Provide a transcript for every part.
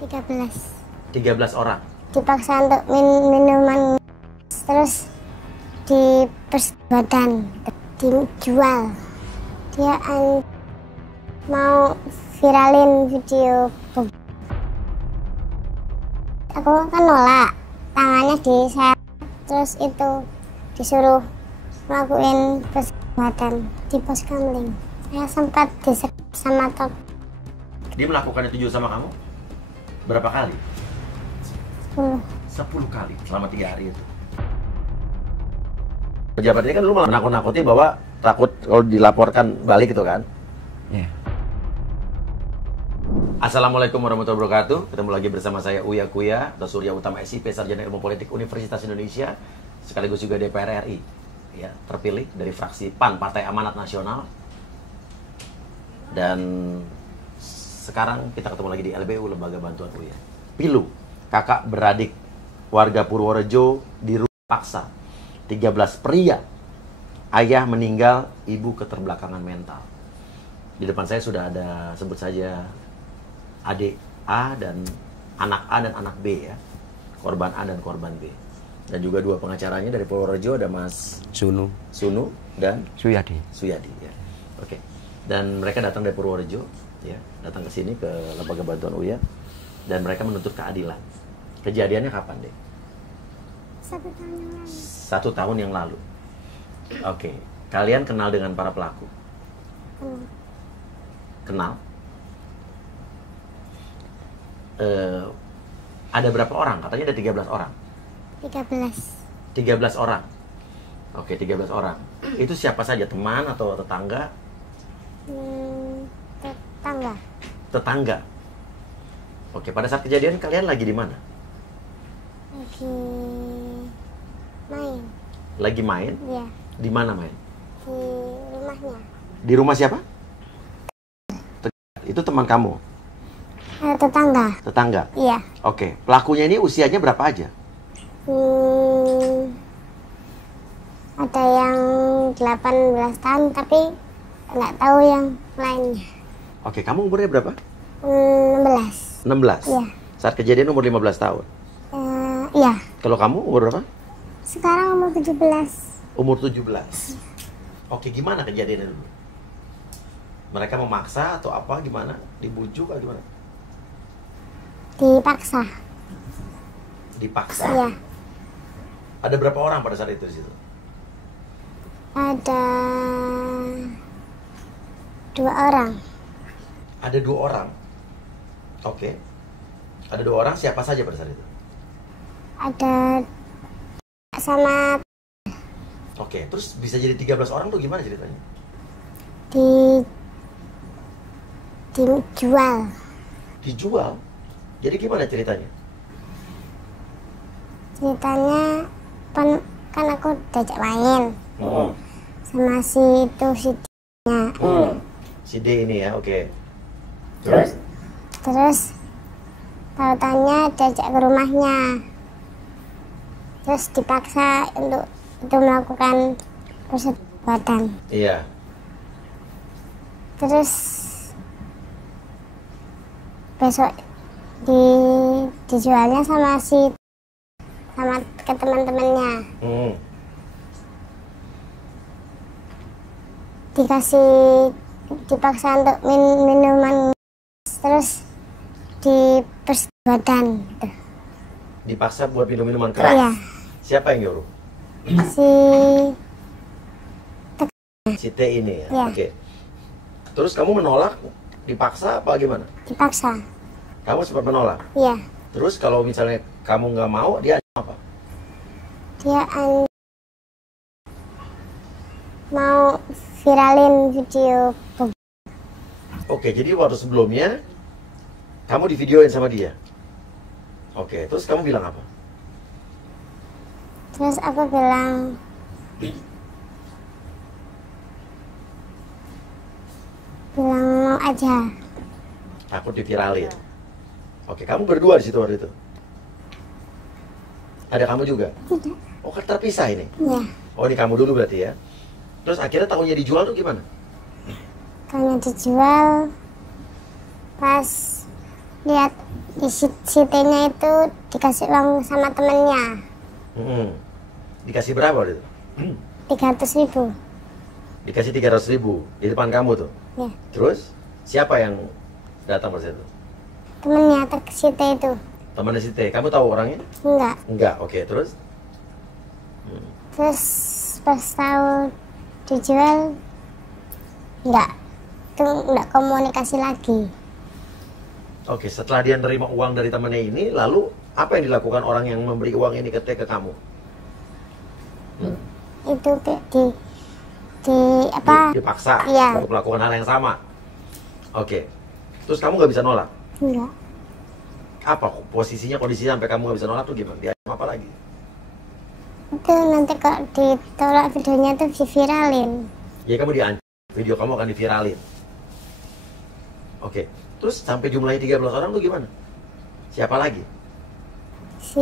13. 13 orang. Dipaksa untuk minuman, terus diperbuatan, dijual. Dia mau viralin video. Aku kan nolak, tangannya diseret, terus itu disuruh ngelakuin perbuatan di pos kamling. Saya sempat diserang sama top. Dia melakukan itu juga sama kamu? Berapa kali? 10 kali selama 3 hari itu. Pejabat ini kan dulu malah nakut-nakuti bahwa takut kalau dilaporkan balik gitu kan? Iya. Assalamualaikum warahmatullahi wabarakatuh. Ketemu lagi bersama saya Uya Kuya, atau Surya Utama SIP, Sarjana Ilmu Politik Universitas Indonesia, sekaligus juga DPR RI, ya, terpilih dari fraksi PAN, Partai Amanat Nasional. Dan sekarang kita ketemu lagi di LBU, Lembaga Bantuan Uya. Pilu, kakak beradik warga Purworejo di rumah paksa. 13 pria, ayah meninggal, ibu keterbelakangan mental. Di depan saya sudah ada, sebut saja adik A dan anak A dan anak B, ya. Korban A dan korban B. Dan juga dua pengacaranya dari Purworejo, ada Mas Sunu dan Suyadi. Ya. Oke. Dan mereka datang dari Purworejo, ya, datang ke sini ke Lembaga Bantuan Uya, dan mereka menuntut keadilan. Kejadiannya kapan, Dek? 1 tahun yang lalu. 1 tahun yang lalu. Oke. Kalian kenal dengan para pelaku? Kenal? Ada berapa orang? Katanya ada 13 orang. 13. 13 orang. Oke, 13 orang. Itu siapa saja? Teman atau tetangga? Tetangga. Tetangga. Oke, pada saat kejadian kalian lagi di mana? Lagi main. Lagi main? Iya, Di mana main? di rumahnya. Di rumah siapa? Itu teman kamu? Tetangga. Tetangga? Iya. Oke, pelakunya ini usianya berapa aja? Ada yang 18 tahun, tapi nggak tahu yang lainnya. Oke, kamu umurnya berapa? 16. 16? Iya. Saat kejadian umur 15 tahun? Iya. Kalau kamu umur berapa? Sekarang umur 17. Umur 17. Oke, gimana kejadiannya dulu? Mereka memaksa atau apa, gimana? Dibujuk atau gimana? Dipaksa. Dipaksa? Iya. Ada berapa orang pada saat itu di situ? Ada 2 orang. Ada 2 orang? Oke. Ada 2 orang, siapa saja pada saat itu? Ada sama Oke, terus bisa jadi 13 orang tuh gimana ceritanya? dijual. Dijual? Jadi gimana ceritanya? Ceritanya kan aku diajak main sama si D-nya. Si D ini ya, oke. Terus tautannya diajak ke rumahnya. Terus dipaksa untuk itu melakukan perbuatan. Iya. Terus besok dijualnya sama ke teman-temannya. Dipaksa untuk minuman, terus diperbuatan. Dipaksa buat minum-minuman keras? Iya. Siapa yang nyuruh? Si T ini ya? Iya. Oke. Terus kamu menolak? Dipaksa apa gimana? Dipaksa. Kamu sempat menolak? Iya. Terus kalau misalnya kamu nggak mau, dia apa? Dia mau viralin video. Oke, jadi waktu sebelumnya kamu divideoin sama dia? Oke, terus kamu bilang apa? Terus aku bilang mau aja. Takut diviralin. Oke, kamu berdua di situ waktu itu? Ada kamu juga? Tidak. Oh, kan terpisah ini? Iya. Oh, ini kamu dulu berarti ya? Terus akhirnya tahunya dijual tuh gimana? Kalau dijual pas lihat si T-nya itu dikasih uang sama temennya. Dikasih berapa waktu itu? 300.000. Dikasih 300.000 di depan kamu tuh. Ya. Terus siapa yang datang pas itu? Temennya si T itu. Temannya si T. Kamu tahu orangnya? Enggak. Enggak. Oke, terus? Terus pas tahu dijual, enggak komunikasi lagi. Oke, setelah dia nerima uang dari temannya ini, lalu apa yang dilakukan orang yang memberi uang ini ke T ke kamu? Itu apa? Dipaksa Iya. untuk melakukan hal yang sama. Oke. Terus kamu nggak bisa nolak? Enggak. Apa kondisinya sampai kamu nggak bisa nolak tuh gimana? Dia apa lagi? Itu nanti kalau ditolak videonya tuh diviralin. Ya kamu diancam, video kamu akan diviralin. Oke. Terus sampai jumlahnya 13 orang tuh gimana? Siapa lagi? Si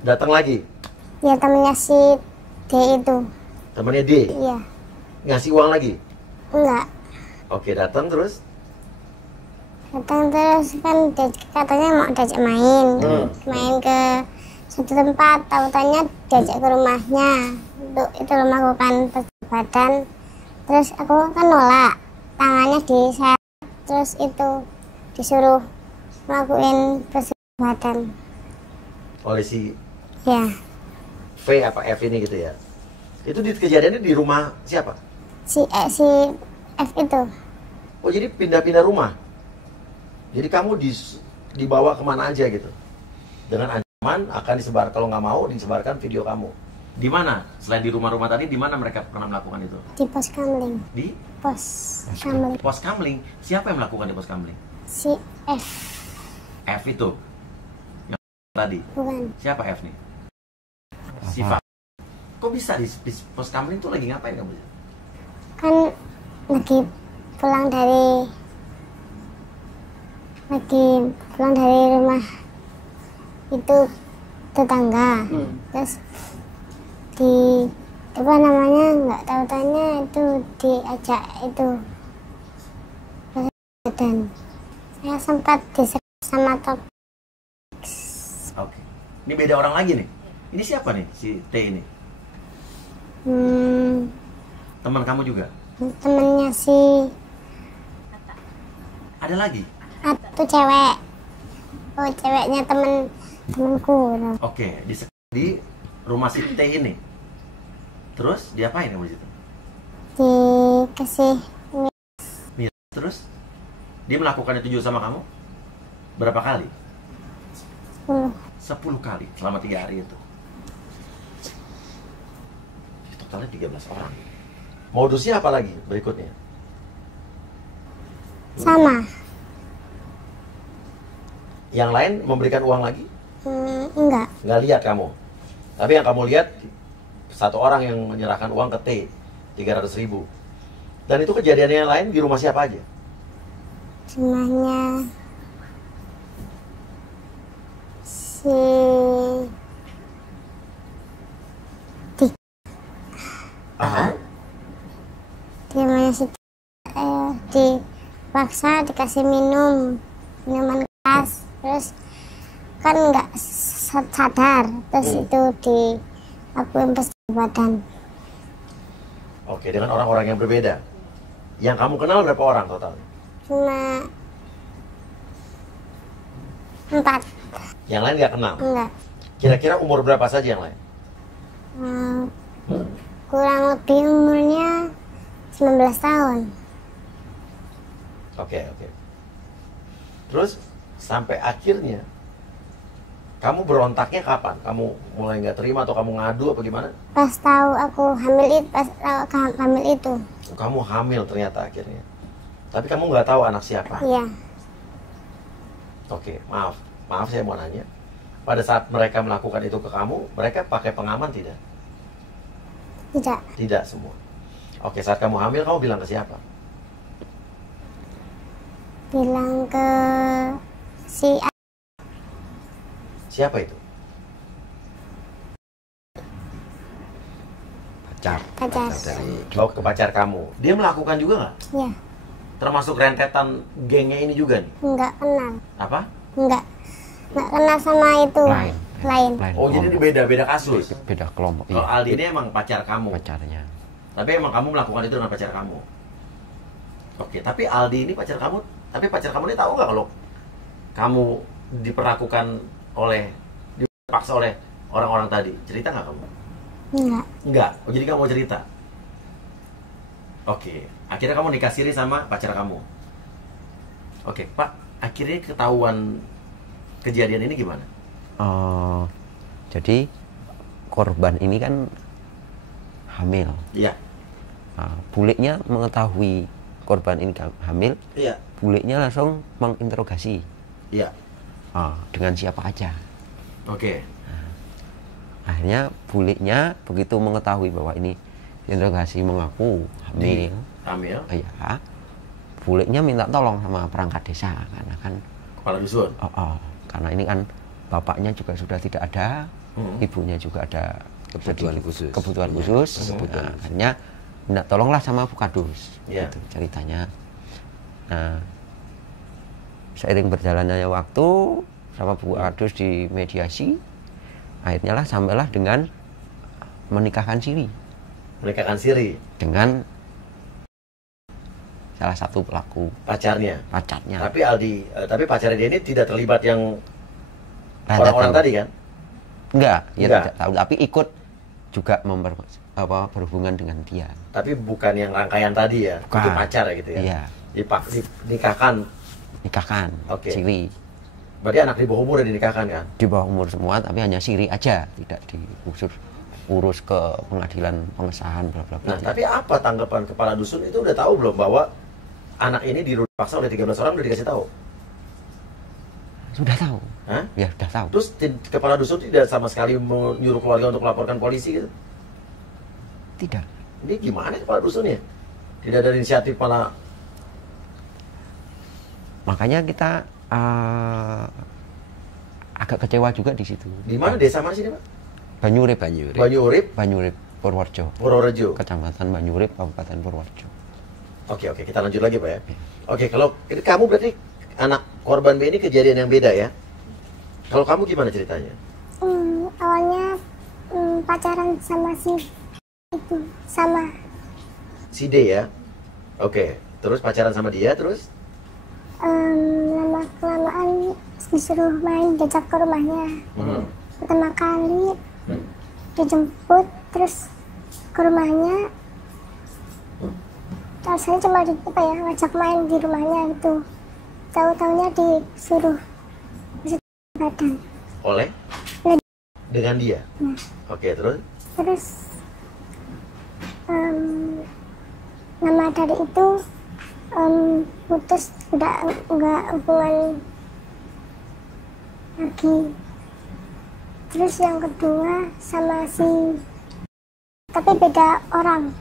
Datang lagi? ya temennya si D itu. Temannya D? Iya. Ngasih uang lagi? Enggak. Oke, datang terus? Datang terus kan katanya mau diajak main. Main ke satu tempat, tahu-taunya diajak ke rumahnya untuk itu melakukan percobaan. Terus aku kan nolak, tangannya diseret, terus itu disuruh ngelakuin percobaan. Oleh si Ya, V apa F ini gitu ya? Itu kejadiannya di rumah siapa? si F itu. Oh, jadi pindah-pindah rumah? Jadi kamu dibawa kemana aja gitu? Dengan ancaman akan disebar, kalau nggak mau disebarkan video kamu. Di mana? Selain di rumah-rumah tadi, di mana mereka pernah melakukan itu? Di pos kamling. Di Pos kamling. pos kamling. Siapa yang melakukan di pos kamling? Si F. F itu yang tadi. Bukan. Siapa F nih? Siva. Kok bisa di pos kamling tuh lagi ngapain kamu? Kan lagi pulang dari rumah itu tetangga. Terus di apa namanya, nggak tahu tanya itu diajak itu, dan saya sempat disekap sama top. Oke. Ini beda orang lagi nih. Ini siapa nih si T ini? Teman kamu juga? Temennya si Ada lagi? itu cewek. Oh, ceweknya temenku. Oke, di rumah si T ini. Terus diapain kamu di situ? Dikasih Terus dia melakukan itu juga sama kamu? Berapa kali? 10 kali selama 3 hari itu. Totalnya 13 orang. Modusnya apa lagi berikutnya? sama. Yang lain memberikan uang lagi? Enggak. Nggak lihat kamu. Tapi yang kamu lihat, satu orang yang menyerahkan uang ke T, 300.000. Dan itu kejadiannya yang lain di rumah siapa aja? Rumahnya si rumahnya si dipaksa dikasih minuman keras, terus kan nggak sadar, terus itu dilakuin percobaan. Oke, dengan orang-orang yang berbeda. Yang kamu kenal berapa orang total? Cuma 4. Yang lain nggak kenal? Enggak. Kira-kira umur berapa saja yang lain? Kurang lebih umurnya 19 tahun. Oke. Terus sampai akhirnya kamu berontaknya kapan? Kamu mulai nggak terima atau kamu ngadu apa gimana? Pas tahu aku hamil itu. Kamu hamil ternyata akhirnya. Tapi kamu nggak tahu anak siapa? Iya. Oke, maaf saya mau nanya. Pada saat mereka melakukan itu ke kamu, mereka pakai pengaman tidak? Tidak. Tidak semua. Oke, saat kamu hamil, kamu bilang ke siapa? Bilang ke si Siapa itu? Pacar. pacar. Dari Oh, ke pacar kamu. Dia melakukan juga nggak? Iya. termasuk rentetan gengnya ini juga nih? Nggak kenal. Apa? Nggak kenal sama itu. Lain. Oh, jadi ini beda kasus? Beda kelompok. Kalau Aldi ini emang pacar kamu? Pacarnya. Tapi emang kamu melakukan itu dengan pacar kamu? Oke, tapi Aldi ini pacar kamu, tapi pacar kamu ini tahu nggak kalau kamu dipaksa oleh orang-orang tadi? Cerita nggak kamu? Enggak. Oh, jadi kamu mau cerita? Oke, akhirnya kamu nikah siri sama pacar kamu. Oke, Pak, akhirnya ketahuan kejadian ini gimana? Jadi korban ini kan hamil. Iya. Buliknya mengetahui korban ini hamil. Iya. Buliknya langsung menginterogasi. Iya. Dengan siapa aja. Oke. Akhirnya buliknya begitu mengetahui bahwa ini interogasi mengaku hamil. Hamil? Iya. Buliknya minta tolong sama perangkat desa karena kan kepala dusun. Karena ini kan bapaknya juga sudah tidak ada, ibunya juga ada kebutuhan khusus. Akhirnya minta tolonglah sama Bukadus. Yeah. Gitu ceritanya. Nah, seiring berjalannya waktu sama Bukadus di mediasi, akhirnya lah sampailah dengan menikahkan siri. Menikahkan siri Dengan salah satu pelaku pacarnya. Tapi tapi pacarnya dia ini tidak terlibat yang orang-orang tadi kan? Enggak. Tidak tahu, tapi ikut juga berhubungan dengan dia. Tapi bukan yang rangkaian tadi ya? Bukan. Itu pacar ya gitu ya? Iya. Nikahkan. Oke. Siri. Berarti anak di bawah umur ya dinikahkan kan? Di bawah umur semua, tapi hanya siri aja, tidak urus ke pengadilan pengesahan bla bla bla. Nah, tapi apa tanggapan kepala dusun itu udah tahu belum bahwa anak ini dipaksa oleh 13 orang, udah dikasih tahu? Sudah tahu. Hah? Ya, sudah tahu. Terus kepala dusun tidak sama sekali menyuruh keluarga untuk melaporkan polisi gitu? Tidak. Ini gimana kepala dusunnya? Tidak ada inisiatif malah. Makanya kita agak kecewa juga di situ. Di mana desa mana sih, Pak? Banyurip. Banyurip, Purworejo. Kecamatan Banyurip, Kabupaten Purworejo. Oke, kita lanjut lagi, Pak ya. Oke, kalau ini kamu berarti anak korban B ini kejadian yang beda ya? Kalau kamu gimana ceritanya? Awalnya pacaran sama si D ya? Oke, terus pacaran sama dia, terus? Lama-kelamaan disuruh main, diajak ke rumahnya. Pertama kali dijemput, terus ke rumahnya. Rasanya cuma ngajak main di rumahnya gitu. Tahu-taunya disuruh badan. Oleh? Dengan dia? Oke, terus? Terus nama dari itu putus, udah enggak hubungan lagi. Terus yang kedua sama tapi beda orang.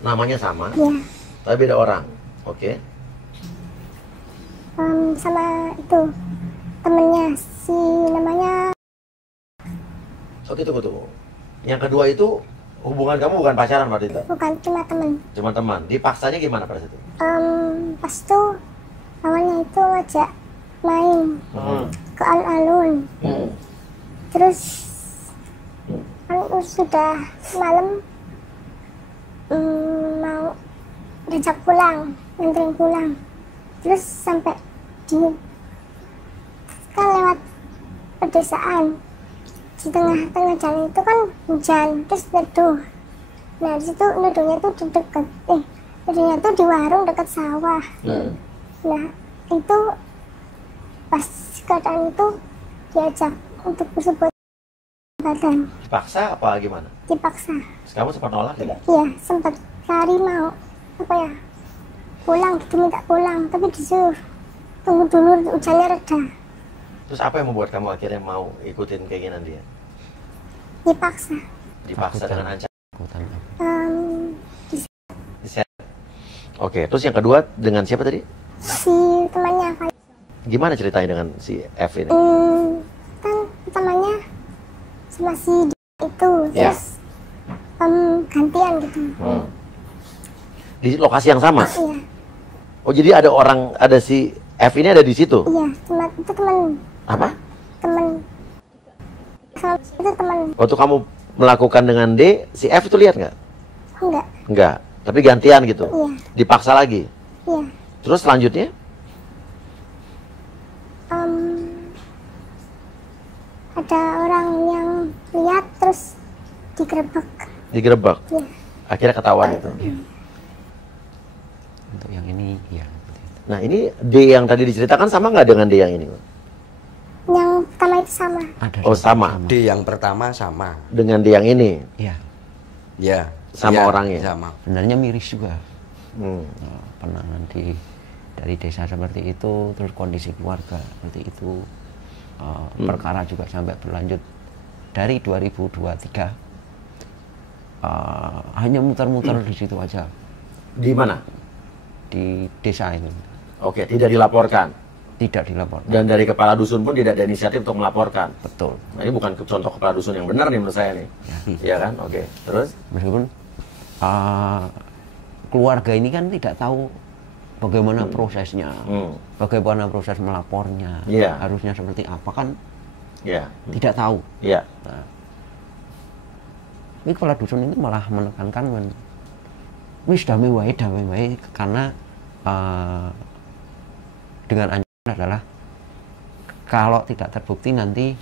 Namanya sama? Iya. Tapi beda orang. Oke. Sama itu temennya namanya. Oke, tunggu. Yang kedua itu hubungan kamu bukan pacaran berarti itu? Bukan, cuma temen. Cuma teman. Dipaksanya gimana pada situ? Pas itu awalnya itu ngajak main ke alun-alun. Terus kan sudah malam, mau diajak pulang, nganterin pulang. Terus sampai kan lewat pedesaan, di tengah-tengah jalan itu kan hujan, terus neduh. Nah di situ neduhnya tuh neduhnya tuh di warung dekat sawah. Nah itu pas keadaan itu diajak untuk bersebut badan. Dipaksa apa gimana? Dipaksa. Terus kamu sempat nolak tidak? Iya, sempat lari mau pulang gitu, minta pulang, tapi disuruh tunggu dulu hujannya reda. Terus apa yang membuat kamu akhirnya mau ikutin keinginan dia? Dipaksa. Dipaksa dengan ancaman? Di Oke, terus yang kedua dengan siapa tadi? si temannya Gimana ceritanya dengan si F ini? kan temannya sama si D itu, Ya. terus gantian gitu. Di lokasi yang sama? Iya. Oh, jadi ada orang, ada si F ini ada di situ? Iya, itu teman. Apa? Teman. Itu teman. Waktu kamu melakukan dengan D, si F itu lihat nggak? Enggak. Enggak. Tapi gantian gitu? Iya. Dipaksa lagi? Iya. Terus selanjutnya? Ada orang yang lihat terus digerebek. Digerebek? Iya. Akhirnya ketahuan itu? Untuk yang ini, ya. Nah, ini D yang tadi diceritakan sama nggak dengan D yang ini? Yang pertama itu sama. Ada Oh, sama. D yang pertama sama. Dengan D yang ini? Iya. Ya. Sama ya, orangnya? Sama. Sebenarnya miris juga. Hmm. Pernah nanti dari desa seperti itu, terus kondisi keluarga seperti itu, perkara juga sampai berlanjut dari 2023, hanya muter-muter di situ aja, Di mana? di desa ini. Oke, tidak dilaporkan. Tidak dilaporkan. Dan dari kepala dusun pun tidak ada inisiatif untuk melaporkan. Betul. Nah, ini bukan contoh kepala dusun yang benar nih menurut saya nih. Iya kan? Oke. Terus? Meskipun keluarga ini kan tidak tahu bagaimana prosesnya, bagaimana proses melapornya, Iya. harusnya seperti apa kan Iya. tidak tahu. Iya. Nah, ini kepala dusun ini malah menekankan wis damai wae karena dengan ancaman adalah kalau tidak terbukti nanti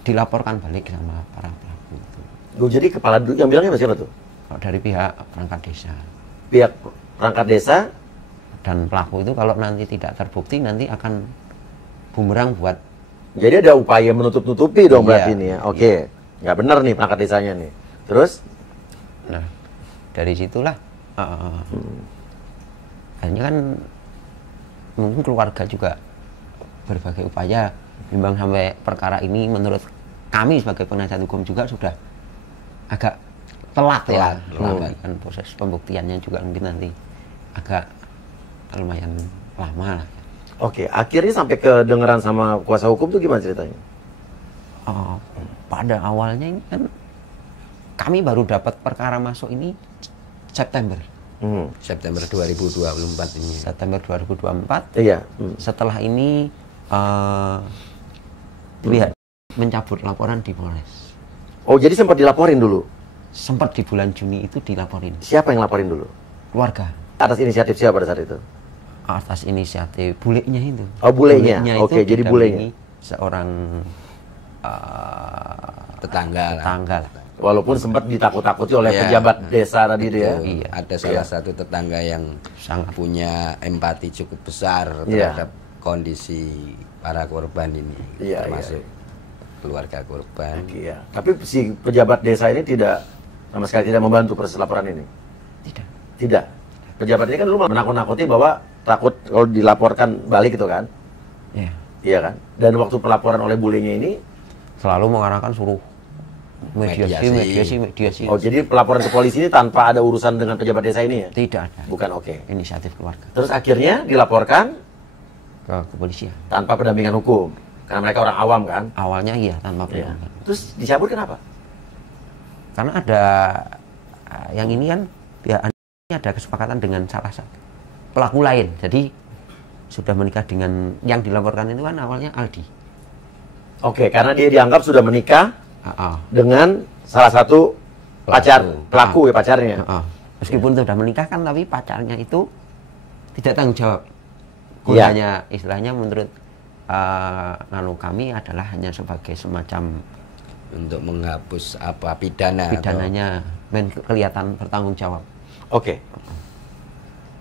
dilaporkan balik sama para pelaku itu. Gue jadi kepala yang bilangnya siapa tuh? Kalau dari pihak perangkat desa. Pihak perangkat desa. Dan pelaku itu kalau nanti tidak terbukti nanti akan bumerang buat. Jadi ada upaya menutup-nutupi dong berarti Iya, ini ya. Oke. Nggak benar nih perangkat desanya nih. Terus? Nah, dari situlah akhirnya kan mungkin keluarga juga berbagai upaya bimbang sampai perkara ini menurut kami sebagai penasihat hukum juga sudah agak telat ya. Kan proses pembuktiannya juga mungkin nanti agak lumayan lama lah. Oke, akhirnya sampai kedengeran sama kuasa hukum tuh gimana ceritanya? Pada awalnya ini kan kami baru dapat perkara masuk ini September. September 2024 ini. September 2024. Iya. Setelah ini lihat mencabut laporan di Polres. Oh, jadi sempat dilaporin dulu? Sempat di bulan Juni itu dilaporin. Siapa yang laporin dulu? Keluarga. Atas inisiatif siapa pada saat itu? Atas inisiatif bulenya itu. Oh, bulenya. Oke, jadi bulenya. Seorang tetangga lah. Walaupun sempat ditakut-takuti oleh pejabat desa tadi itu ya. Iya. Ada salah satu tetangga yang sangat punya empati cukup besar terhadap kondisi para korban ini, termasuk keluarga korban. Iya. Tapi si pejabat desa ini tidak sama sekali tidak membantu proses laporan ini. Tidak. Pejabat ini kan dulu menakut-nakuti bahwa takut kalau dilaporkan balik itu kan. Iya. Iya kan. Dan waktu pelaporan oleh bulenya ini selalu mengarahkan suruh mediasi. Oh, jadi pelaporan ke polisi ini tanpa ada urusan dengan pejabat desa ini ya? Tidak ada. Bukan, oke. Inisiatif keluarga. Terus akhirnya dilaporkan ke kepolisian. Tanpa pendampingan hukum. Karena mereka orang awam kan? Awalnya iya, tanpa pendampingan. Terus dicabut kenapa? Karena ada yang ini kan pihak ini ada kesepakatan dengan salah satu pelaku lain. Jadi sudah menikah dengan yang dilaporkan itu kan awalnya Aldi. Oke, karena dia dianggap sudah menikah dengan salah satu pelaku ya pacarnya. Meskipun sudah menikah kan, tapi pacarnya itu tidak tanggung jawab. Gunanya istilahnya menurut kami adalah hanya sebagai semacam untuk menghapus apa pidananya kelihatan bertanggung jawab. Oke.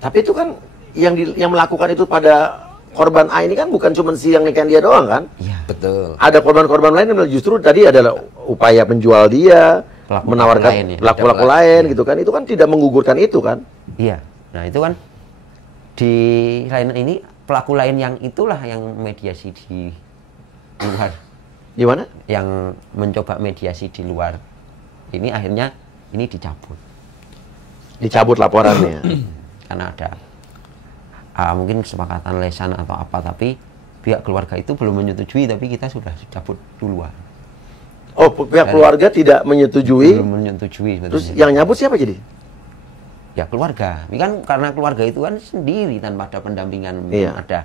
Tapi itu kan yang melakukan itu pada korban A ini kan bukan cuma si yang nikahin dia doang kan? Iya. Betul. Ada korban-korban lain yang justru tadi adalah upaya menjual dia, menawarkan pelaku-pelaku lain gitu kan? Itu kan tidak menggugurkan itu kan? Iya. Nah itu kan di lain ini pelaku lain yang itulah yang mediasi di luar. Di mana? Yang mencoba mediasi di luar. Ini akhirnya ini dicabut. Dicabut laporannya. Karena ada mungkin kesepakatan lesan atau apa, tapi pihak keluarga itu belum menyetujui, tapi kita sudah cabut duluan. Oh, pihak keluarga tidak menyetujui? Belum menyetujui. Terus yang nyabut siapa jadi? Ya keluarga, ini kan karena keluarga itu kan sendiri tanpa ada pendampingan, Iya. ada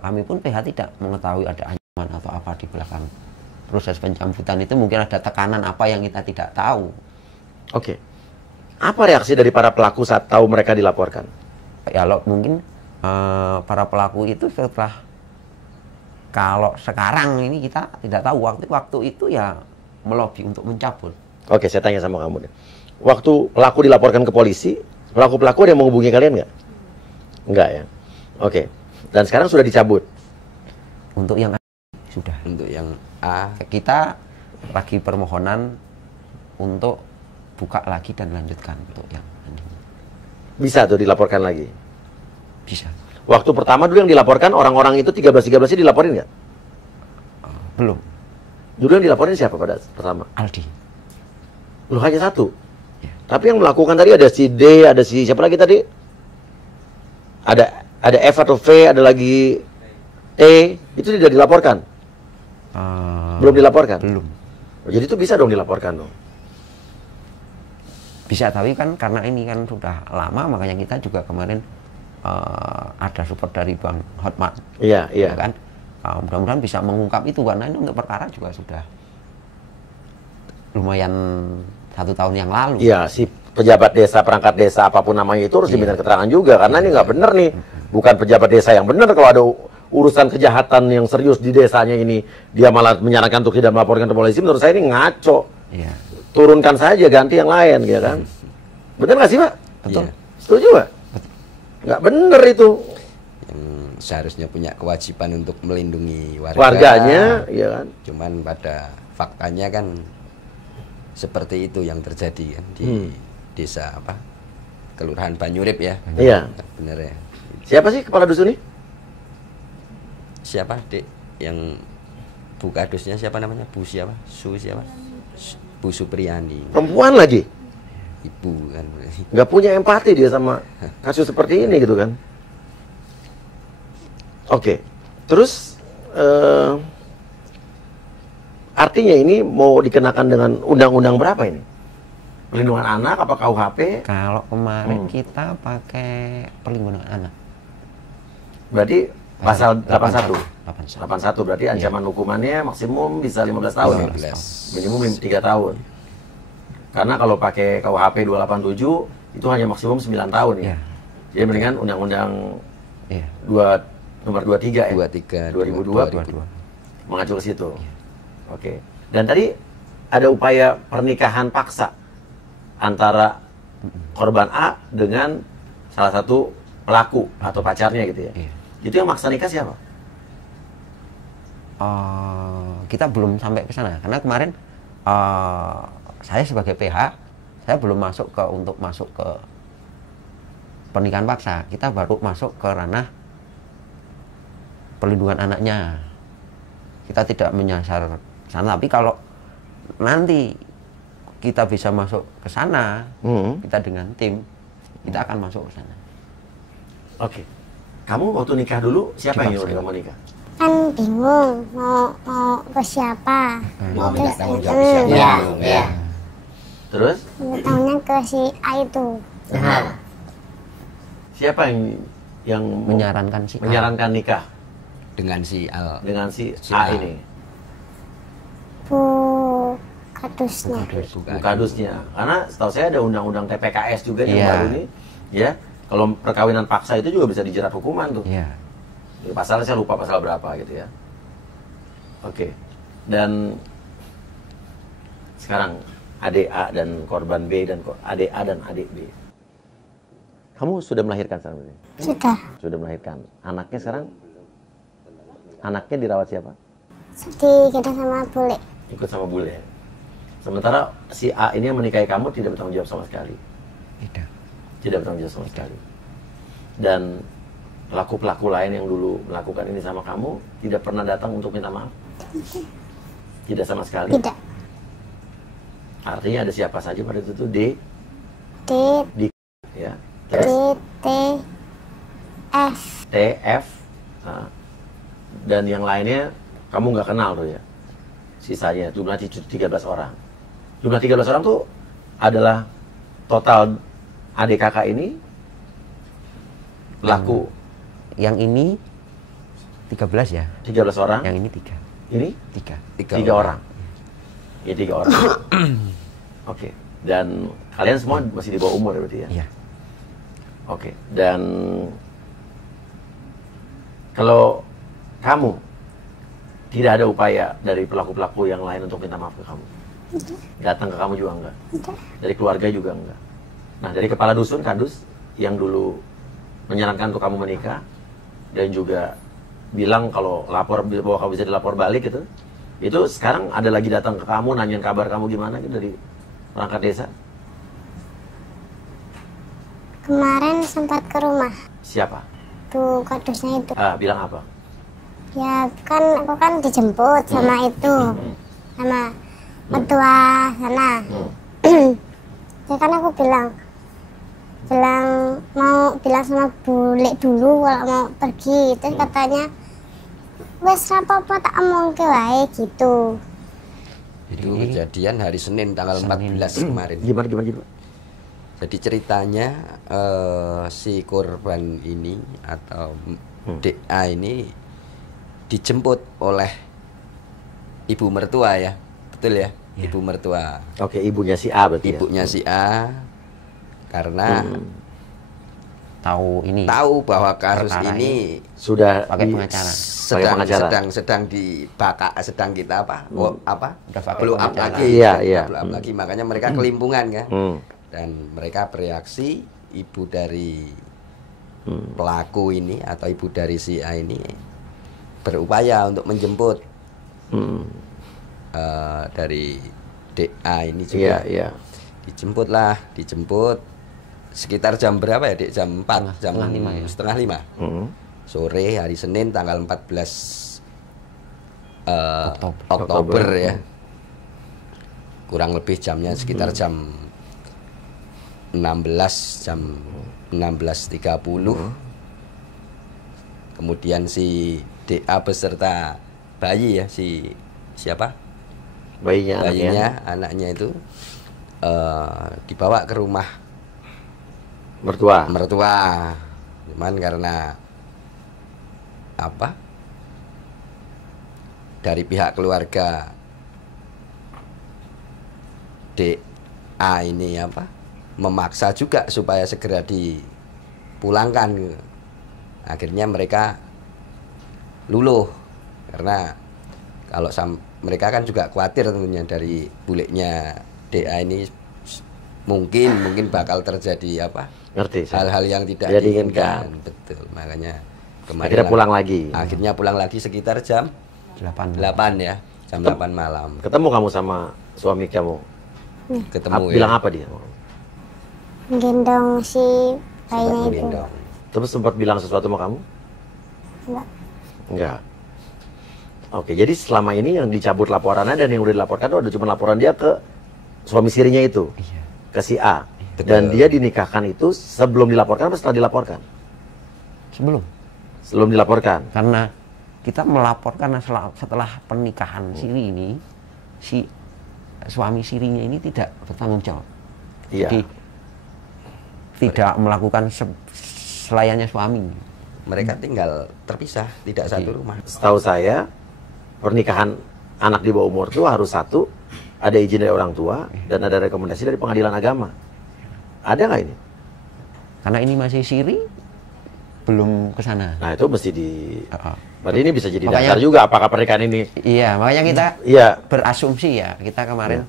kami pun PH tidak mengetahui ada ancaman atau apa di belakang proses pencabutan itu, mungkin ada tekanan apa yang kita tidak tahu. Oke. Apa reaksi dari para pelaku saat tahu mereka dilaporkan? Ya lo mungkin para pelaku itu setelah, kalau sekarang ini kita tidak tahu, waktu itu ya melobi untuk mencabut. Oke, saya tanya sama kamu deh. Waktu pelaku dilaporkan ke polisi, pelaku-pelaku ada yang menghubungi kalian nggak? Nggak ya? Oke. Dan sekarang sudah dicabut? Untuk yang sudah. Untuk yang A, Kita lagi permohonan untuk buka lagi dan lanjutkan untuk yang ini. Bisa tuh dilaporkan lagi? Bisa. Waktu pertama dulu yang dilaporkan, orang-orang itu 13-13 nya dilaporin nggak? Belum. Dulu yang dilaporin siapa pada pertama? Aldi. Lu hanya satu? Ya. Tapi yang melakukan tadi ada si D, ada si siapa lagi tadi? Ada F atau V, ada lagi T, itu tidak dilaporkan? Belum dilaporkan? Belum. Oh, jadi itu bisa dong dilaporkan dong? Bisa, tapi kan karena ini kan sudah lama, makanya kita juga kemarin ada support dari Bang Hotman. Iya, iya. Ya kan? Mudah-mudahan bisa mengungkap itu, karena ini untuk perkara juga sudah lumayan 1 tahun yang lalu. Iya, si pejabat desa, perangkat desa, apapun namanya itu harus diminta keterangan juga, karena ini nggak bener nih. Bukan pejabat desa yang bener kalau ada urusan kejahatan yang serius di desanya ini, dia malah menyarankan untuk tidak melaporkan ke polisi. Menurut saya ini ngaco. Iya. Turunkan saja, ganti yang lain, ya kan? Bener nggak sih, Pak? Betul. Setuju, Pak? Nggak bener itu. yang seharusnya punya kewajiban untuk melindungi Warganya, ya kan? Cuman pada faktanya kan seperti itu yang terjadi kan di desa apa, Kelurahan Banyurip ya. Iya. Bener ya. Siapa sih kepala dusun ini? Siapa Dek yang Bu Kadusnya siapa namanya? Bu siapa? Siapa? Bu Supriyani. Perempuan lagi. Ibu kan. Nggak punya empati dia sama kasus seperti ini gitu kan. Oke. Terus artinya ini mau dikenakan dengan undang-undang berapa ini? Perlindungan anak apa KUHP? Kalau kemarin kita pakai perlindungan anak. Berarti pasal 81. 81. 81 berarti ancaman hukumannya maksimum bisa 15 tahun. 15. Minimum 3 tahun. Karena kalau pakai KUHP 287 itu hanya maksimum 9 tahun ya. Iya. Jadi mendingan undang-undang Iya. nomor 23 ya. 23 2002 mengacu ke situ. Oke. Dan tadi ada upaya pernikahan paksa antara korban A dengan salah satu pelaku atau pacarnya gitu ya. Iya. Itu yang maksa nikah siapa? Kita belum sampai ke sana karena kemarin saya sebagai PH saya belum masuk untuk masuk ke pernikahan paksa. Kita baru masuk ke ranah perlindungan anaknya. Kita tidak menyasar sana, tapi kalau nanti kita bisa masuk ke sana, kita dengan tim kita akan masuk ke sana. Oke. Kamu waktu nikah dulu siapa yang nyuruh kamu nikah? Kan bingung mau ke siapa. Mau minta Terus tanggung jawab siapa? ya. Terus Taunya ke si A itu. siapa yang Menyarankan nikah Dengan si Al. dengan si Si A A. ini? Bu Kadusnya. Bu Kadusnya. Karena setahu saya ada undang-undang TPKS juga yang Iya. baru ini, ya. Kalau perkawinan paksa itu juga bisa dijerat hukuman tuh. Iya. Pasalnya saya lupa pasal berapa gitu ya. Oke. Dan sekarang adik A dan korban B dan adik A dan adik B. Kamu sudah melahirkan sekarang ini? Sudah. Sudah melahirkan. Anaknya sekarang? Anaknya dirawat siapa? Sedih kita sama bule. Ikut sama bule. Sementara si A ini yang menikahi kamu tidak bertanggung jawab sama sekali. Tidak. Tidak bertanggung jawab sama sekali. Dan pelaku-pelaku lain yang dulu melakukan ini sama kamu tidak pernah datang untuk minta maaf? Tidak sama sekali? Tidak. Artinya ada siapa saja pada itu tuh? D, ya. D, T, F. T, F. Nah. Dan yang lainnya kamu nggak kenal tuh ya? Sisanya jumlah 13 orang. Jumlah 13 orang tuh adalah total adik kakak ini laku Yang ini 13 ya. 13 orang. Yang ini 3. Ini 3. 3 orang. Ya 3 orang. Oke. Dan kalian semua masih di bawah umur berarti ya? Iya. Oke. Dan kalau kamu tidak ada upaya dari pelaku-pelaku yang lain untuk minta maaf ke kamu? Datang ke kamu juga enggak? Dari keluarga juga enggak? Nah, dari kepala dusun, Kadus, yang dulu menyarankan untuk kamu menikah, dan juga bilang kalau lapor bahwa kamu bisa dilapor balik gitu, itu sekarang ada lagi datang ke kamu, nanyain kabar kamu gimana gitu dari perangkat desa? Kemarin sempat ke rumah Siapa? tuh kadusnya itu. Bilang apa? Ya kan aku kan dijemput sama itu, sama mertua sana. Ya kan aku bilang mau bilang sama bule dulu kalau mau pergi. Terus katanya wes apa-apa tak omong ke wae gitu. Itu kejadian hari Senin tanggal 14 kemarin. Gimana? Jadi ceritanya si korban ini atau DA ini dijemput oleh ibu mertua ya, betul ya? Ibu mertua. Oke, ibunya si A berarti Ibunya si A, karena Tahu ini. tahu bahwa kasus Perkara ini sudah pakai pengacara. sedang kita Udah pakai blow up pengacara. lagi. Iya. Blow up lagi, makanya mereka kelimpungan kan. Hmm. Dan mereka bereaksi, ibu dari pelaku ini atau ibu dari si A ini berupaya untuk menjemput dari DA ini juga. Iya. Dijemput sekitar jam berapa ya, Dek? Jam 4, jam setengah 5 ya. 5 sore hari Senin tanggal 14 Oktober ya. Kurang lebih jamnya sekitar jam 16:30. Kemudian si DA beserta bayi ya, siapa? Bayinya Anaknya itu dibawa ke rumah mertua. Cuman karena dari pihak keluarga DA ini memaksa juga supaya segera dipulangkan. Akhirnya mereka luluh karena kalau mereka kan juga khawatir tentunya dari bulenya DA ini mungkin bakal terjadi Ngerti? hal-hal yang tidak Tidak diinginkan. diinginkan. Betul, makanya kemarin Akhirnya pulang lagi. Akhirnya pulang lagi sekitar jam 8 ya, jam 8 malam. Ketemu kamu sama suami kamu? Ketemu ya. Bilang apa dia? Gendong si bayinya itu. Gendong. Terus sempat bilang sesuatu sama kamu? Enggak. Oke, jadi selama ini yang dicabut laporannya dan yang udah dilaporkan itu ada cuma laporan dia ke suami sirinya itu, ke si A. Betul. Dan dia dinikahkan itu sebelum dilaporkan atau setelah dilaporkan? Sebelum dilaporkan. Karena kita melaporkan setelah pernikahan Siri ini, si suami Sirinya ini tidak bertanggung jawab. Iya. Jadi tidak melakukan selayannya suami. Mereka tinggal terpisah, tidak satu rumah. Setahu saya pernikahan anak di bawah umur itu harus satu, ada izin dari orang tua dan ada rekomendasi dari pengadilan agama. Ada nggak ini? Karena ini masih Siri, belum ke sana. Nah itu mesti berarti ini bisa jadi Makanya- dasar juga apakah pernikahan ini. Iya, makanya kita Iya. berasumsi ya, kita kemarin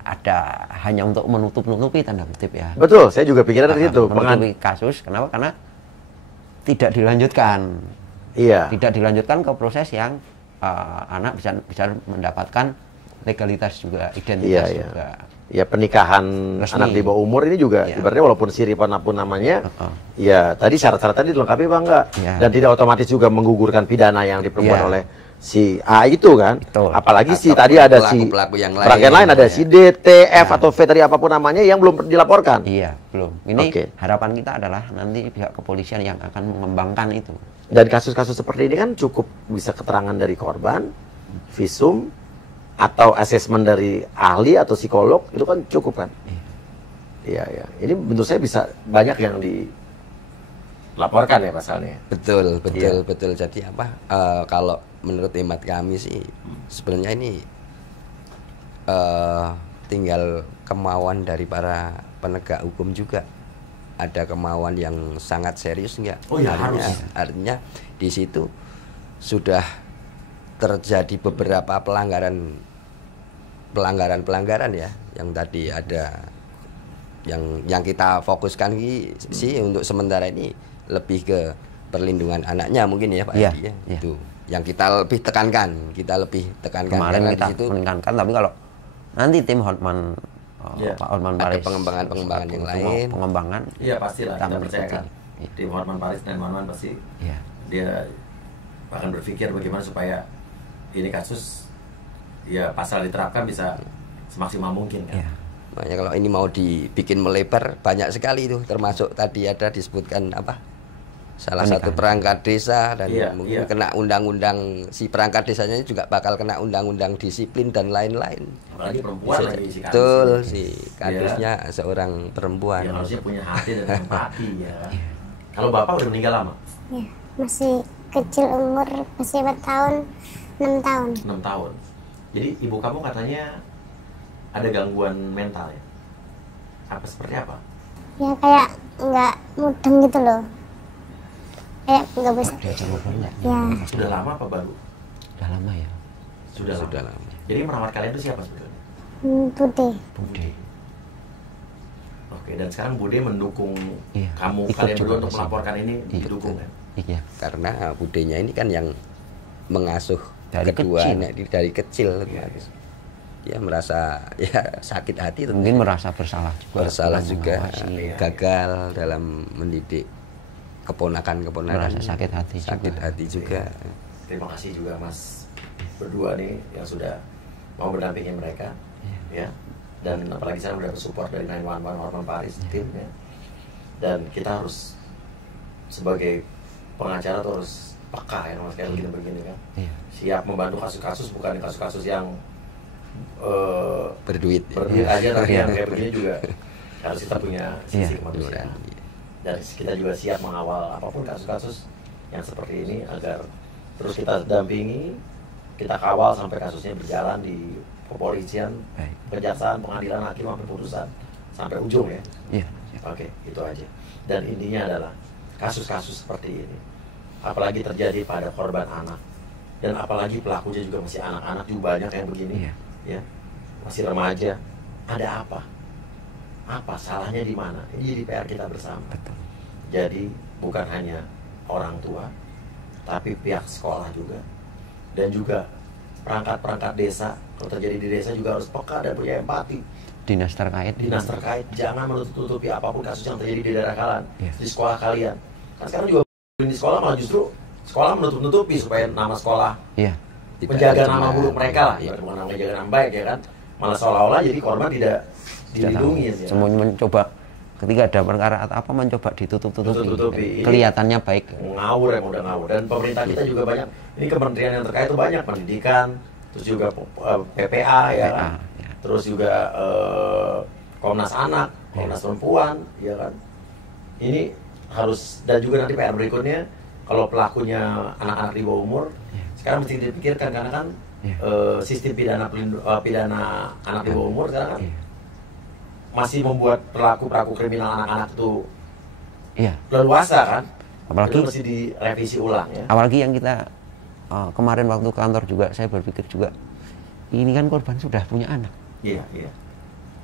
ada hanya untuk menutup-nutupi tanda kutip ya. Betul, saya juga pikiran dari situ. Menutupi kasus, kenapa? Karena tidak dilanjutkan. Iya. Tidak dilanjutkan ke proses yang anak bisa mendapatkan legalitas juga, identitas Iya. juga. Ya pernikahan Resmi. anak di bawah umur ini juga Iya. ibaratnya walaupun siri apapun namanya, ya tadi syarat-syarat tadi dilengkapi apa enggak? Iya. Dan tidak otomatis juga menggugurkan pidana yang diperbuat Iya. oleh si A itu kan? Betul. Apalagi si Atau tadi ada si pelaku-pelaku yang pelaku lain. ada Ya. si D, T, F atau V tadi apapun namanya yang belum dilaporkan. Iya, belum. Ini Oke. harapan kita adalah nanti pihak kepolisian yang akan mengembangkan itu. Dan kasus-kasus seperti ini kan cukup bisa keterangan dari korban, visum, atau asesmen dari ahli atau psikolog, itu kan cukup kan? Iya, iya. Ini menurut saya bisa banyak yang dilaporkan ya pasalnya. Betul, Iya. betul. Jadi apa? Kalau menurut hemat kami sih, sebenarnya ini tinggal kemauan dari para penegak hukum juga. Ada kemauan yang sangat serius enggak? Oh ya, harus. Artinya di situ sudah terjadi beberapa pelanggaran ya, yang tadi ada yang kita fokuskan sih untuk sementara ini lebih ke perlindungan anaknya mungkin ya Pak Iya, Edi ya. iya. Itu yang kita lebih tekankan, Kemarin karena kita di situ menekankan, tapi kalau nanti tim Hotman Iya. Pak Hotman ada Paris pengembangan yang semua lain. pengembangan Iya pastilah, kita kita mengikuti. percayakan. Iya. Tim Hotman Paris dan Hotman pasti Iya. dia akan berpikir bagaimana supaya ini kasus ya pasal diterapkan bisa semaksimal mungkin kan. Iya. Makanya kalau ini mau dibikin melebar banyak sekali itu, termasuk tadi ada disebutkan apa? Salah Pernikahan. satu perangkat desa dan Iya, mungkin iya. kena undang-undang, si perangkat desanya juga bakal kena undang-undang disiplin dan lain-lain. Apalagi perempuan Bisa lagi si kadus. betul si Iya. kadusnya seorang perempuan. Yang harusnya punya hati dan empati ya. Kalau bapak udah meninggal lama, Ya, masih kecil umur, masih 4 tahun, 6 tahun. 6 tahun. Jadi ibu kamu katanya ada gangguan mental ya? Apa seperti apa? Ya kayak nggak mudeng gitu loh. Kayak nggak bisa. Diajak ngobrol nggak? Ya, Sudah lama apa baru? Udah lama ya. Sudah Sudah lama. lama. Jadi merawat kalian itu siapa sebetulnya? Bude. Bude. Oke, dan sekarang Bude mendukung Iya, kamu, ikut kalian juga berdua untuk ke sini. melaporkan ini Iya. didukung kan? Iya. Karena budenya ini kan yang mengasuh Dari kedua kecil. anak dari kecil. Iya. Ya merasa ya sakit hati tentu. Mungkin merasa bersalah juga. Bersalah kurang juga, mengawasi. Iya. gagal dalam mendidik keponakan-keponakan. Merasa sakit hati Sakit juga. hati juga. Terima kasih juga Mas berdua nih yang sudah mau mendampingi mereka, ya. Dan apalagi saya udah support dari 911 Hotman Paris tim ya. Dan kita harus sebagai pengacara tuh harus peka ya mas kayak begini kan. Iya. Siap membantu kasus-kasus, bukan kasus-kasus yang Berduit. berdiri aja tapi Iya. yang kayak begini juga harus kita punya sisi Iya. kemanusiaan. Dan kita juga siap mengawal apapun kasus-kasus yang seperti ini agar terus kita dampingi, kita kawal sampai kasusnya berjalan di kepolisian, Baik. kejaksaan, pengadilan, hakim sampai putusan sampai ujung ya. Iya. Oke, itu aja. Dan intinya adalah kasus-kasus seperti ini, apalagi terjadi pada korban anak, dan apalagi pelakunya juga masih anak-anak juga banyak yang begini, Iya. ya, masih remaja. Ada apa? Apa salahnya di mana? Ini jadi PR kita bersama. Betul. Jadi bukan hanya orang tua, tapi pihak sekolah juga, dan juga perangkat-perangkat desa. Kalau terjadi di desa juga harus peka dan punya empati. Dinas terkait. Dinas terkait jangan menutup-tutupi apapun kasus yang terjadi di daerah kalian, Iya. di sekolah kalian. Kan sekarang juga di sekolah malah justru sekolah menutup-nutupi supaya nama sekolah, Iya. Tidak menjaga tercemar. nama buruk mereka lah, ya bukan menjaga nama baik ya kan. Malah seolah-olah jadi korban tidak dilindungi ya. Semuanya mencoba ketika ada perkara atau apa mencoba ditutup-tutupi. Tutup-tutupi. Kelihatannya baik. Ngawur yang udah ngawur. Dan pemerintah kita juga banyak, ini kementerian yang terkait itu banyak, pendidikan, terus juga PPA ya kan, ya. terus juga Komnas Anak, Komnas Perempuan ya kan. Ini harus, dan juga nanti PR berikutnya kalau pelakunya anak-anak di bawah umur, sekarang mesti dipikirkan karena kan sistem pidana anak di bawah umur sekarang kan masih membuat pelaku kriminal anak-anak itu Iya. leluasa kan. Apalagi- itu mesti direvisi ulang ya. Apalagi yang kita kemarin waktu kantor juga saya berpikir juga ini kan korban sudah punya anak. Iya, iya.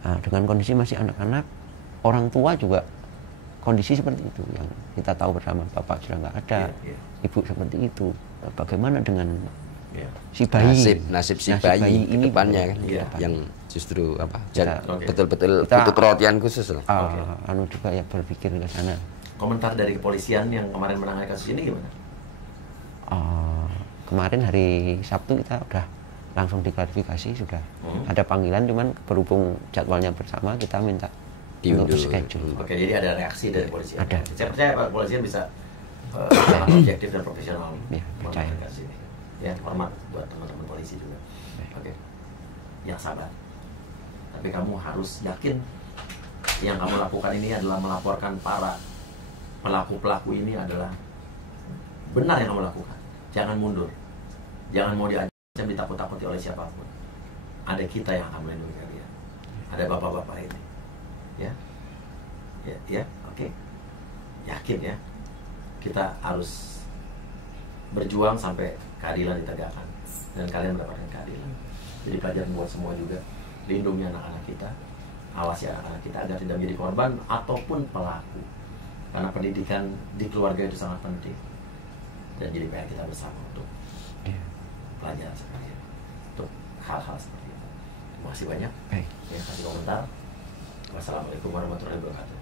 Nah, dengan kondisi masih anak-anak, orang tua juga kondisi seperti itu yang kita tahu bersama, bapak sudah nggak ada, Iya, iya. ibu seperti itu. Bagaimana dengan Iya. si bayi? Nasib si bayi ini depannya kan, Iya. yang justru apa? Kita- Oke. Betul-betul Kita- butuh perhatian khusus lah. Anu juga ya berpikir ke sana. Komentar dari kepolisian yang kemarin menangani kasus ini gimana? Kemarin hari Sabtu kita udah langsung diklarifikasi, sudah ada panggilan, cuman berhubung jadwalnya bersama kita minta Diundur. untuk schedule. Oke, jadi ada reaksi dari kepolisian. Ada. Saya percaya Pak kepolisian bisa sangat objektif dan profesional Ya, percaya. menangani kasus ini. Ya, hormat buat teman-teman polisi juga. Oke. Yang sabar. Tapi kamu harus yakin yang kamu lakukan ini adalah melaporkan para pelaku-pelaku ini adalah benar yang kamu lakukan. Jangan mundur. Jangan mau diancam, ditakut-takuti oleh siapapun. Ada kita yang akan melindungi kalian. Ada bapak-bapak ini. Ya. Ya, oke. Yakin ya. Kita harus berjuang sampai keadilan ditegakkan dan kalian mendapatkan keadilan. Jadi pelajaran buat semua juga, lindungi anak-anak kita, awasi anak-anak kita agar tidak menjadi korban ataupun pelaku. Karena pendidikan di keluarga itu sangat penting dan jadi PR kita bersama untuk pelajaran seperti itu, untuk hal-hal seperti itu. Terima kasih banyak. Ya, kasih komentar. Wassalamualaikum warahmatullahi wabarakatuh.